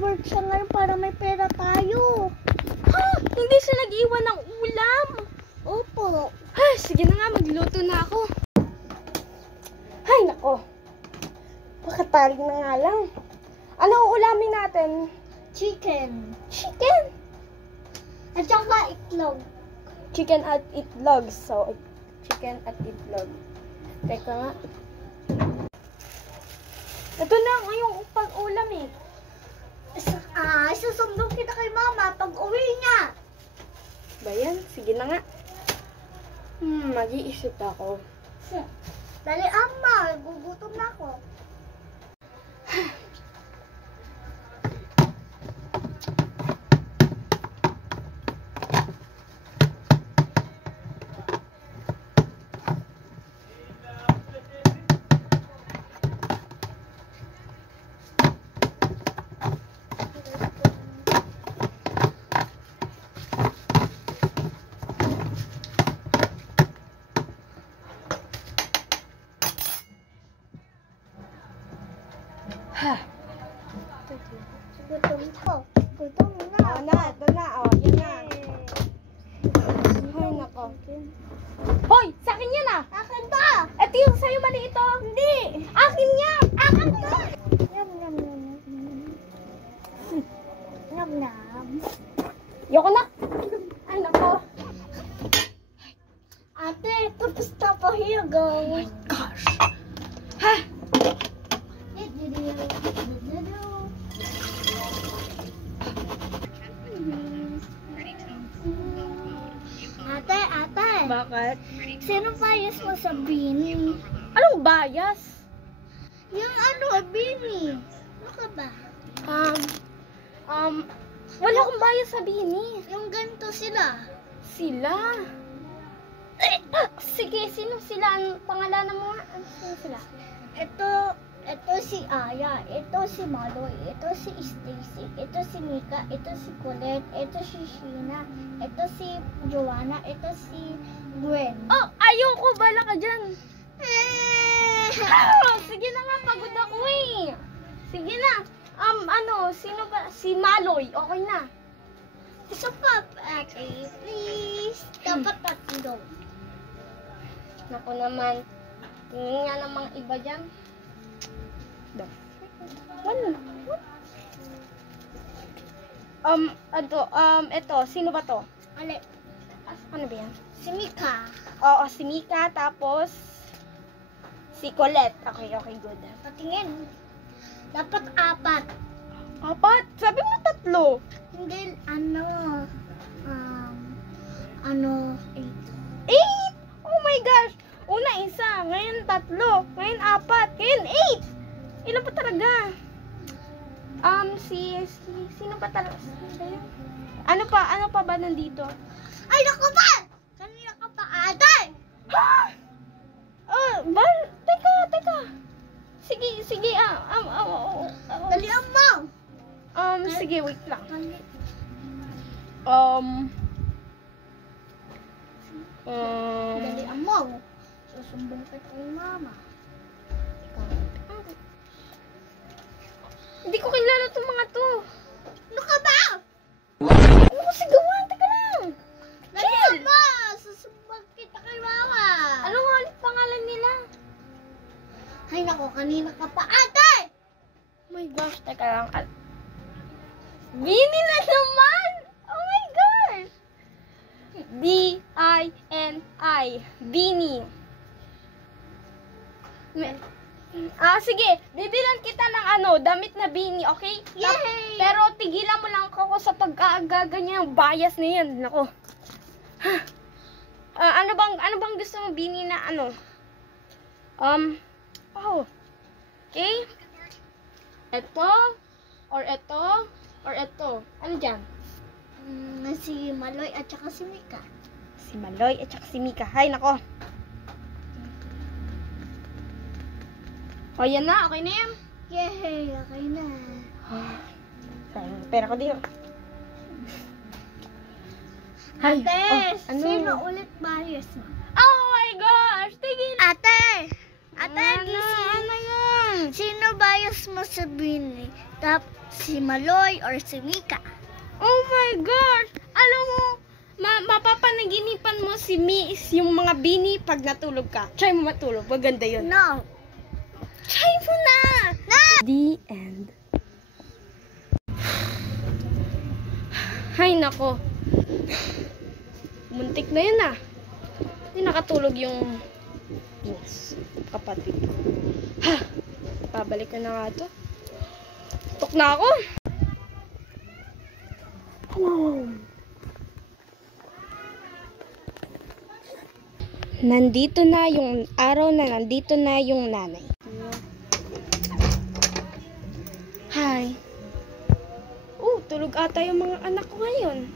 nag-work siya ngayon para may pera tayo. Ha? Hindi siya nag-iwan ng ulam. Opo. Ay, sige na nga, magluto na ako. Ay, nako. Pakatali na nga lang. Ano uulamin natin? Chicken. Chicken. At saka itlog. Chicken at itlog. So, chicken at itlog. Teka nga. Ito na ngayong pag-ulam eh. Susundong kita kay mama pag uwi niya. Ba yan? Sige na nga. Mag-iisip ako. Dali, ama. Gugutom na ako. Ha. Gutom ko. Gutom na. Ito na. Yan na. Ay, nako. Hoy! Sa akin yan ah! Akin ba? Ito yung sa'yo mali ito. Hindi! Akin yan! Akin ba? Yum, yum, yum. Yum, yum. Yoko na! Ay, nako. Ate, tapos na po. Here you go. Gosh! Ha! Ate. Bakit? Sino bias mo sa Bini? Anong bias? Yung Bini. Ano ka ba? Wala akong bias sa Bini. Yung ganito sila. Sila? Sige, sino sila? Ang pangalanan mo nga? Sino sila? Ito si Aya, ito si Maloy, ito si Stacy, ito si Mika, ito si Colette, ito si Sheena, ito si Joanna, ito si Gwen. Oh, ayoko. Bala ka dyan. Sige na nga, pagod ako eh. Sige na. Sino ba? Si Maloy. Okay na. Isa pa, ate, please. Dapat tatlo. Naku naman. Tingin nga ng mga iba dyan. Ito, sino ba to? Ano ba yan? Si Mika. Oo, si Mika, tapos si Colette. Okay, good. Patingin. Dapat 4. Apat? Sabi mo 3. Hindi, 8. 8! Oh my gosh! Una 1, ngayon 3, ngayon 4, ngayon 8! Ilan pa talaga? Sino pa talaga? Ano pa ba nandito? Ay, naku ba? Kanina ka pa, ate! Ha? Teka. Sige, Dalian mo! sige, wait lang. Dalian mo. Susumbong ka kay mama. Hindi ko kilala itong mga to. Ano ka ba? Ano ko sigawan? Teka lang. Dalian mo! Susumbong kita kay mama. Ano nga ulit pangalan nila? Ay, naku, kanina ka pa, ate! Oh my gosh, teka lang. Bini na naman! Oh my gosh! B-I-N-I. Bini. Sige. Bibilan kita ng damit na bini, okay? Yay! Pero tigilan mo lang ako sa pag-aagaganyan yung bias na yan. Nako. Ano bang gusto mo bini na Okay? Ito? Or ito? Ano dyan? Si Maloy at saka si Mika. Si Maloy at saka si Mika. Hay, nako. O, yan na. Okay na yan. Yay! Okay na. Sayang, pera ko dito. Ate, ano? sino ulit bias mo? Oh my gosh! Tigil! Ate! Ate, Ano yan? sino bias mas masabihin si Maloy or si Mika? Oh my gosh! Alam mo, mapapanaginipan mo si Miss, yung mga bini pag natulog ka. Try mo matulog. Maganda yun. No. Try mo na! No! The end. Hay nako. Muntik na yun ah. Hindi nakatulog yung Miss, kapatid. Ha! Pabalik ko na nga to. Tok na ako. Nandito na yung araw na nandito na yung nanay. Hi. Oh, tulog ata yung mga anak ko ngayon.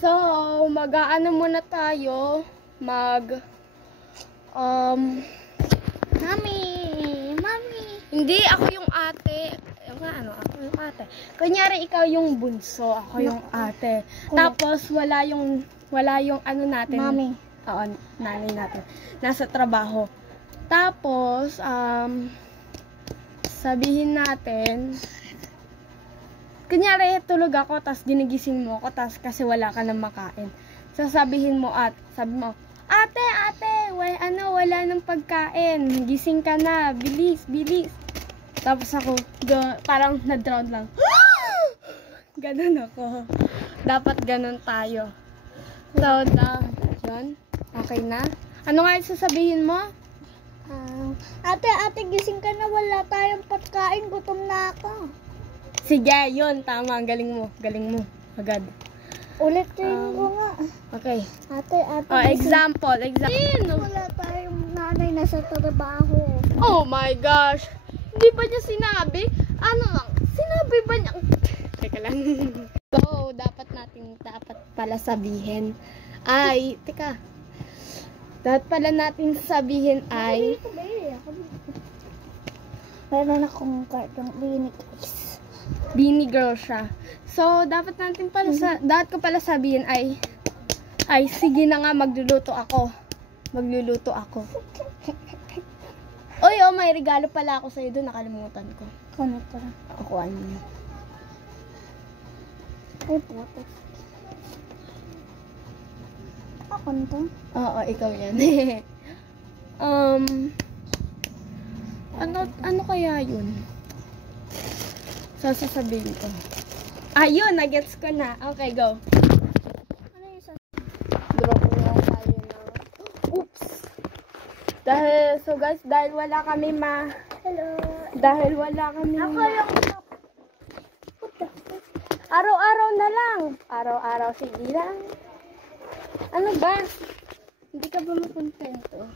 So, mag-aano muna tayo. Mami. Hindi, ako yung ate. Ako yung ate. Kunyari, ikaw yung bunso, ako yung ate. Tapos, wala yung ano natin. Mami. Oo, nanay natin. Nasa trabaho. Tapos, sabihin natin, kunyari, tulog ako, tapos ginigising mo ako, tapos kasi wala ka nang makain. So, sabi mo, ate, wala nang pagkain. Gising ka na, bilis. Tapos ako, parang na-drown lang. Ganon ako. Dapat ganon tayo. So, yun. Okay na? Ano nga yung sasabihin mo? Ate, gising ka na. Wala tayong pagkain. Gutom na ako. Sige, yun. Tama. Galing mo. Agad. Ulitin ko nga. Okay. Ate, Example. Wala tayong nanay na sa trabaho. Oh my gosh. Hindi ba niya sinabi? Sinabi ba niya? Teka lang. So, dapat pala sabihin ay, dapat pala natin sabihin ay, meron akong kartong Beanie girl siya. So, dapat ko pala sabihin ay, sige na nga, magluluto ako. Oy, may regalo pala ako sa'yo doon. Nakalimutan ko. Ano to? Kukuhaan mo yun. Ay, puto. Ako nito? Oo, ikaw yan. Ano kaya yun? Sasabihin ko. Ayun, nagets ko na. Okay, go. Ano yung Draw ko lang tayo na. Oops! Dahil wala kami Hello. Dahil wala kami Ako yung araw-araw na lang. Araw-araw, sige lang. Ano ba? Hindi ka ba makontento?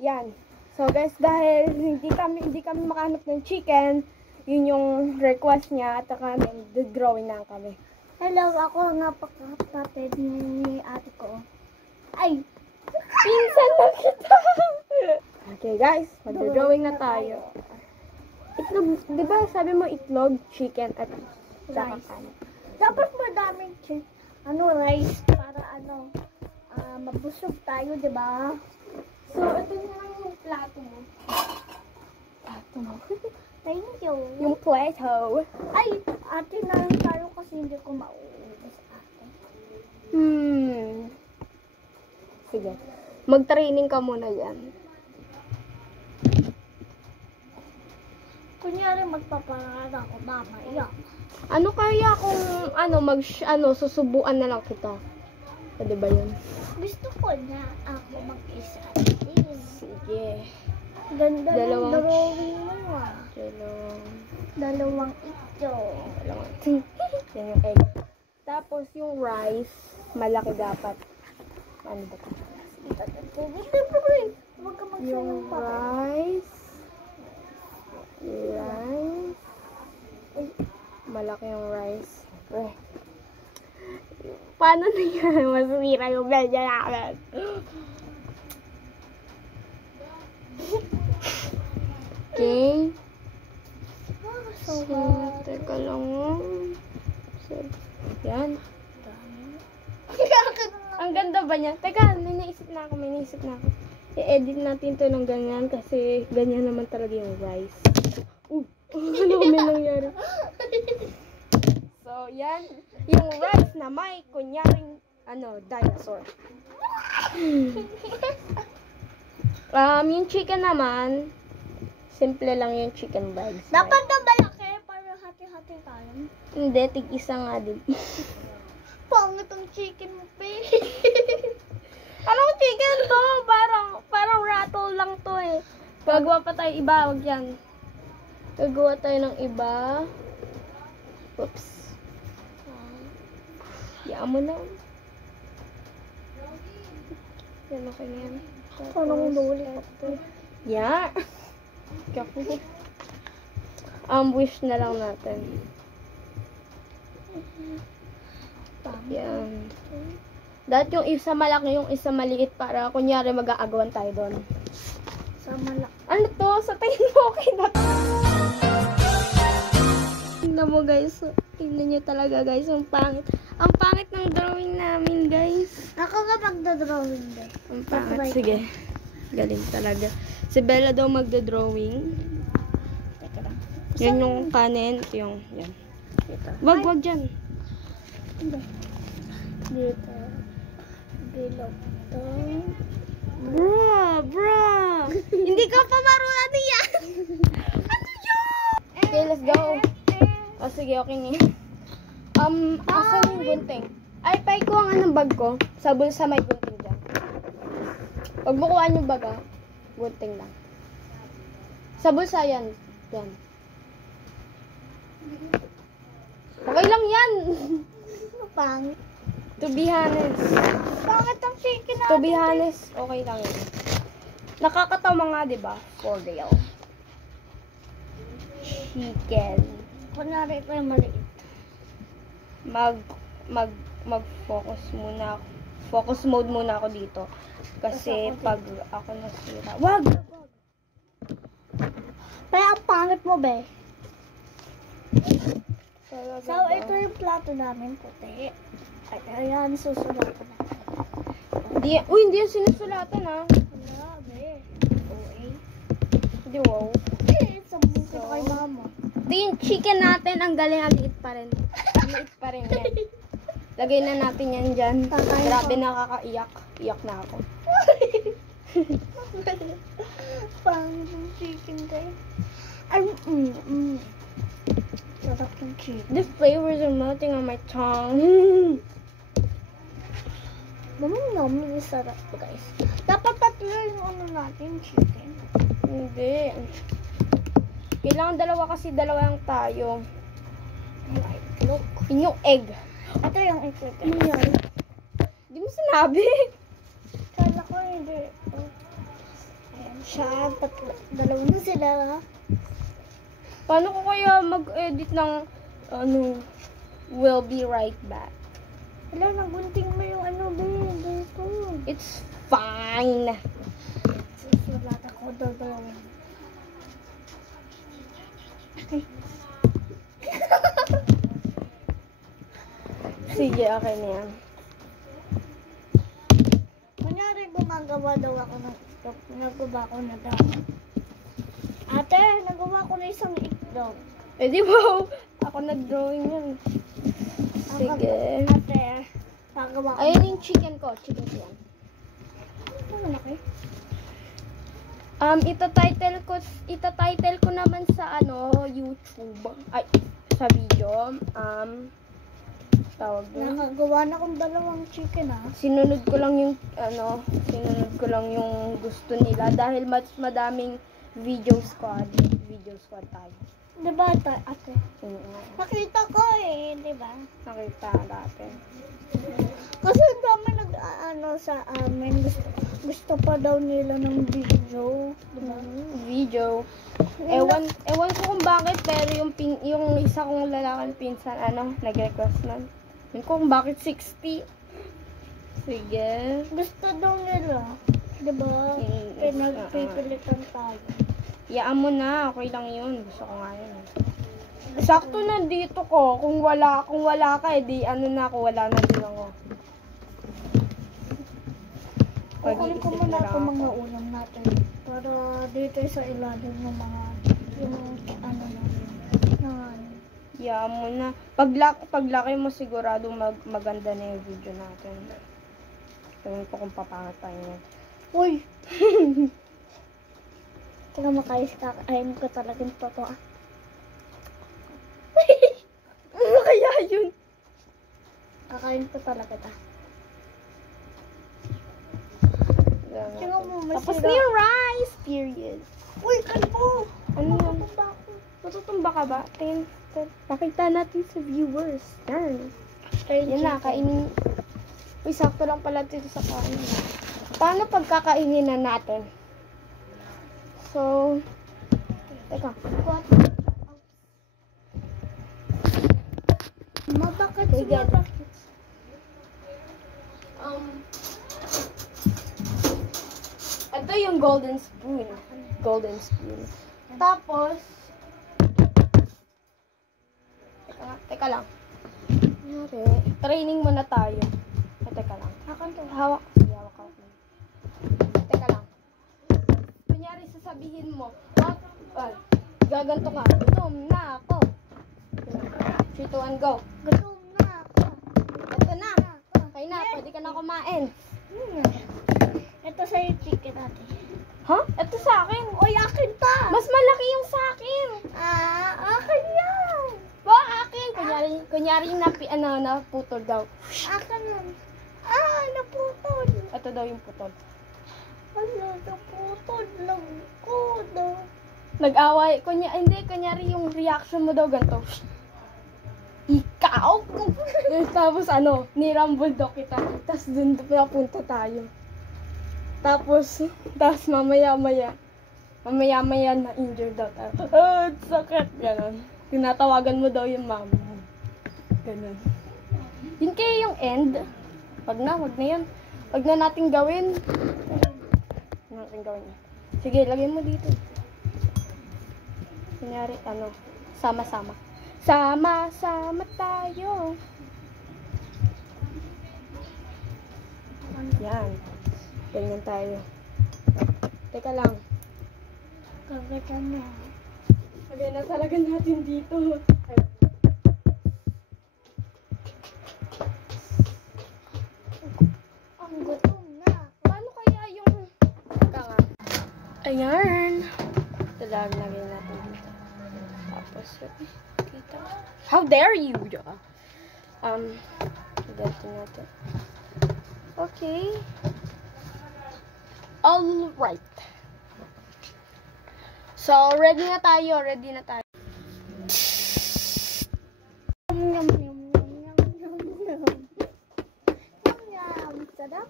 Yan. So guys, dahil hindi kami makahanap ng chicken, yun yung request niya at kami drawing na kami. Hello, ako nga kapatid ni ate ko. Ay! Pinsan na kita! Okay guys, mag-drawing na tayo. Itlog, di ba sabi mo itlog, chicken, at saka Rice. Dapat madaming rice para mabusog tayo, di ba? So, ito na yung plato mo. Thank you. Yung plato. Ay, ate na lang tayo kasi hindi ko mauubos ate. Sige. Mag-training ka muna yan. Kunyari magpaparada ako mamaya. Ano kaya kung susubuan na lang kita? Pwede ba yun? Gusto ko na ako mag-isa. Sige. Ganda ng Dalawang- drawing mo ah. Dalawang ito. Yan yung egg. Tapos yung rice, malaki dapat. Ano ba ito? Huwag ka Yung magsayang pa. rice. Malaki yung rice. Paano na yan? Masira yung medya namin. Okay. So, Teka lang. So, yan. Ang ganda ba niya? Teka, may naisip na ako. I-edit natin to ng ganyan kasi ganyan naman talaga yung rice. Ano may nangyari? So, yan. Yung rice na may kunyaring, dinosaur. Yung chicken naman, simple lang yung chicken legs. dapat na malaki para hati-hati tayo. Hindi, tig-isa nga din. Pangit ang chicken mo, pe. Anong chicken to? Parang rattle lang to eh. Gagawa pa tayo iba, wag yan. Gagawa tayo ng iba. Oops. Yaan mo na. Yan, okay na yan. Anong luli ko? Yeah. Kapo. Wish na lang natin. Yan. Dahil yung isa malaki, yung isa maliit para kunyari mag-aagawan tayo doon. Sa malaki. Ano to? Sa tingin mo okay na to? Tingnan mo guys. Tingnan nyo talaga guys. Ang pangit. Ang pangit ng drawing namin guys. Ako nga magdodrawing din. Ang pangit. Sige. Galing talaga. Si Bella daw magdodrawing. Teka lang. Yan yung kanin. Yung, yan. Wag dyan. Hindi. Dito. Bilog to. Bro. Hindi ka pa marunong yan. Ano yun? Okay, let's go. O sige, okay nga. Asan yung gunting? Ay, pay ko ang anong bag ko. Sa bulsa may gunting dyan. Pag bukuhan yung bag, gunting lang. Sa bulsa yan. Yan. Okay lang yan. Pangit. To be honest. Pangit ang chicken natin. To be honest, okay lang yun. Nakakatawa nga, diba? For real. Chicken. Kunyari ito yung maliit. Mag-focus muna ako. Focus mode muna ako dito. Kasi pag ako nasira. Wag! Kaya ang pangit mo, be. Talaga So, ba? ito yung plato namin, puti. Ay, ayan, susunod ko na. Hindi yan sinusulatan Wala, be. Okay. Hindi, wow. Sabihin ko kay mama. Ito yung chicken natin. Ang galing, ang liit pa rin. Ang liit pa rin yan. Lagay na natin yan dyan. Grabe, nakakaiyak. Iyak na ako. Pangit ang chicken, guys. Ay, sarap ng chicken. The flavors are melting on my tongue. Naman sarap, guys. Dapat tatlo yung ano natin, chicken. Hindi. Kailangan dalawa kasi dalawa lang tayo. Ay, look. Yun yung egg. Ito yung chicken. Ano yan? Hindi mo sinabi. Kala ko hindi. Ayan siya. Tatlo. Dalawa na sila. Paano ko kaya mag-edit ng will be right back? Wala, nagunting mo yung ano, babe. Dito. It's fine. Susulat ako dalawin. Sige, okay na yan. Kunyari gumagawa daw ako ng itlog. Nagawa ko na daw. Ate, nagawa ko na isang itlog. Eh di wow. Ako nag-drawing yan. Sige. Ate, nagawa ko. Ayun yung chicken ko. Chicken ko yan. Ano malaki? Ita-title ko naman sa YouTube. Ay, sa video. Tawag doon. Nakagawa na akong dalawang chicken, ha? Sinunod ko lang yung gusto nila dahil madaming video squad tayo. Diba, ate? Oo. Nakita ko eh, diba? Nakita natin. Kasi ang dami sa amin. Gusto pa daw nila ng video. Diba? Video. Ewan ko kung bakit pero yung isa kong lalaking pinsan nag-request nun. Yun ko kung bakit 60. Sige. Gusto daw nila. Diba? Pinagpipilitan tayo. Iyaan mo na, okay lang yun. Gusto ko nga yun. Sakto nandito ko. Kung wala ka, edi ano na ako, wala na din ako. Kukunin ko muna ako mga ulam natin. Para dito sa ilalim ng mga, yung ano na, Iyaan mo na. Paglaki mo sigurado maganda na yung video natin. Tingnan ko kung papangatan yun. uy! Kaya makayos kakain ko talagang totoo. Ano kaya yun? Kakain ko talaga ta. Tingnan mo, Tapos masira. na yung rice, period. Uy, kalbo! Ano yun? Matutumba ako. Matutumba ka ba? Pakita natin sa viewers. Yan. Yan na, kainin. Uy, sakto lang pala dito sa kain. Paano pagkakainin na natin? So, teka. Mabakit Okay, sila good. bakit? Ito yung golden spoon. Golden spoon. Tapos, teka lang. Okay. Training muna tayo. Teka lang. Akan to. Hawak. Sige, hawak ako. Teka lang. Kunyari, sasabihin mo, gaganto ka. Gutom na ako. 3, 2, 1, go. Gutom na ako. Ito na. Okay na, pwede ka na kumain. Ito sa yung chicken natin. Huh? Ito sa akin. Uy, akin pa! Mas malaki yung sa akin. Akin yan! Ba, akin. Kunyari naputol daw. Akin yan. Naputol. Ito daw yung putol. Naputol lang ko. Nag-away. Kunyari yung reaction mo daw ganito. Ikaw! Tapos nirambol daw kita. Tapos dun napunta tayo. Tapos mamaya-maya na injured daw tayo. Sakit. Ganon. Tinatawagan mo daw yung mama mo. Ganon. Yun kaya yung end. Wag na yun. Wag na natin gawin. Sige, lagay mo dito. Kunyari, sama-sama. Sama-sama tayo. Yan. Ganyan tayo. Teka lang. Kagata na. Lagay na talaga natin dito. Ang gutom na. Paano kaya yung... Teka nga. Ayan. Ito lang, lagay natin dito. Tapos, dito. How dare you? Dito natin. Okay. All right. So, ready na tayo. Yum, yum, yum, yum, yum, yum. Yum, yum. Sarap.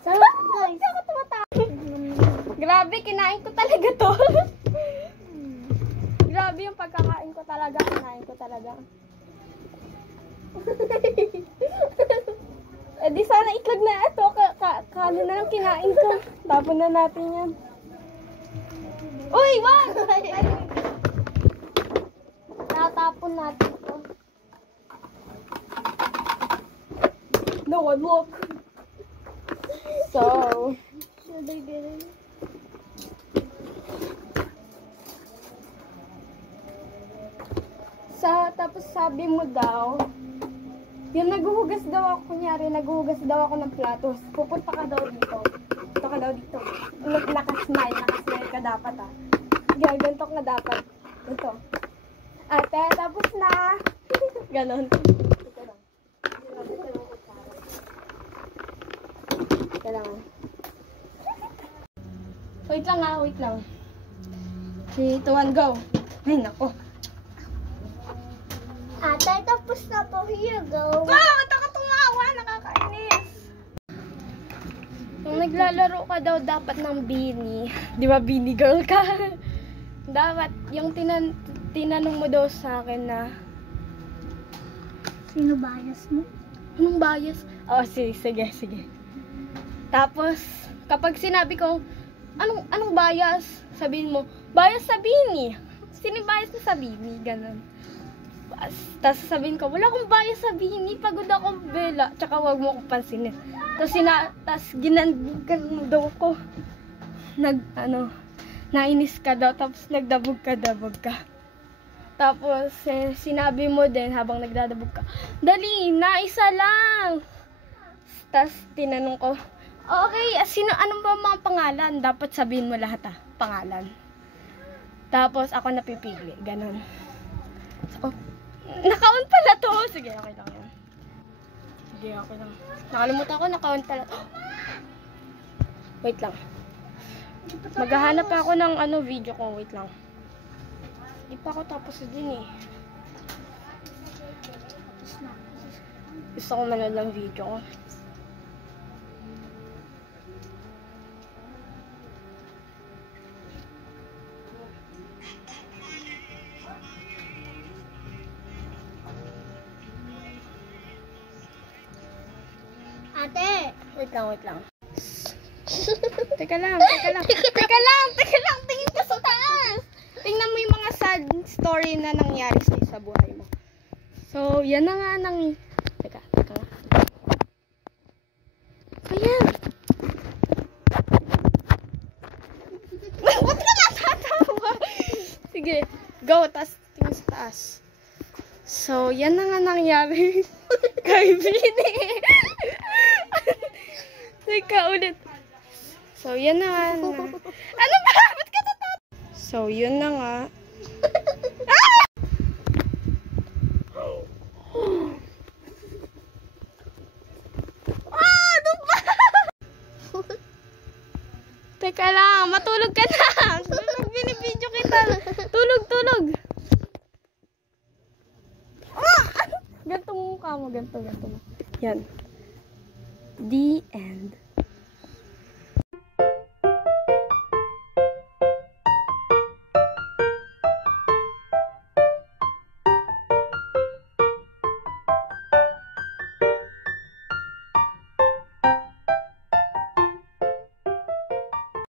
Sarap, guys. Ako tumatawa. Grabe, kinain ko talaga to. Grabe yung pagkakain ko talaga. Kinain ko talaga. Eh di sana itlog na ito. Kano na lang kinain ko. Tapon na natin yan. Uy, wag! Tatapon natin ito. No one look. So, Should I get it? tapos sabi mo daw, yung naghuhugas daw ako, kunyari, naghuhugas daw ako ng platos, pupunta ka daw dito. Punta ka daw dito. Nakasmile ka dapat Gagantok na dapat. Ito. Ate, tapos na. Ganon. Ito lang. Kailangan. Wait lang. 3, 2, 1, go. Ay, nako. Ate, tapos na po. Here, go. Ba't ako tumawa? Nakakainis. Kung naglalaro ka daw dapat ng Beanie. Di ba Beanie girl ka? Dapat, yung tinanong mo daw sa akin na, Sino bias mo? anong bias? Oh, sige. Tapos, kapag sinabi ko, anong bias? Sabihin mo, bias sa Bini. Sino yung bias mo sa Bini? Ganon. Tapos sabihin ko, wala akong bias sa Bini. Pagod ako, Bella. Tsaka wag mo akong pansinin. Tapos ginandigan daw ko. Nainis ka daw. Tapos nagdabog ka. Tapos, sinabi mo din habang nagdadabog ka, dali, isa lang. Tapos, tinanong ko, okay, anong ba mga pangalan? Dapat sabihin mo lahat pangalan. Tapos, ako napipili, ganon. So, naka-on pala to. Sige, okay lang yan. Sige, okay lang. Nakalimutan ko, naka-on pala to. Wait lang. Maghahanap ako ng video ko, wait lang. Di pa ako tapos din eh. Gusto ko manood ng video ko. Ate! Wait lang. Teka lang. Tingin ka sa taas. Tingnan mo yung mga sad story na nangyari sa buhay mo. So, yan na nga Teka nga. So, yan. Ba't ka natatawa? Sige, go. Tingin sa taas. So, yan na nga nangyari kay Bini. Teka, ulit. So, yan na nga. Ano ba? Ba't ka natatawa? So, yun na nga. Ano ba? Teka lang, matulog ka na. Binibidyo kita. Tulog. Ganto mo mukha mo, ganto mo. Yan. The end.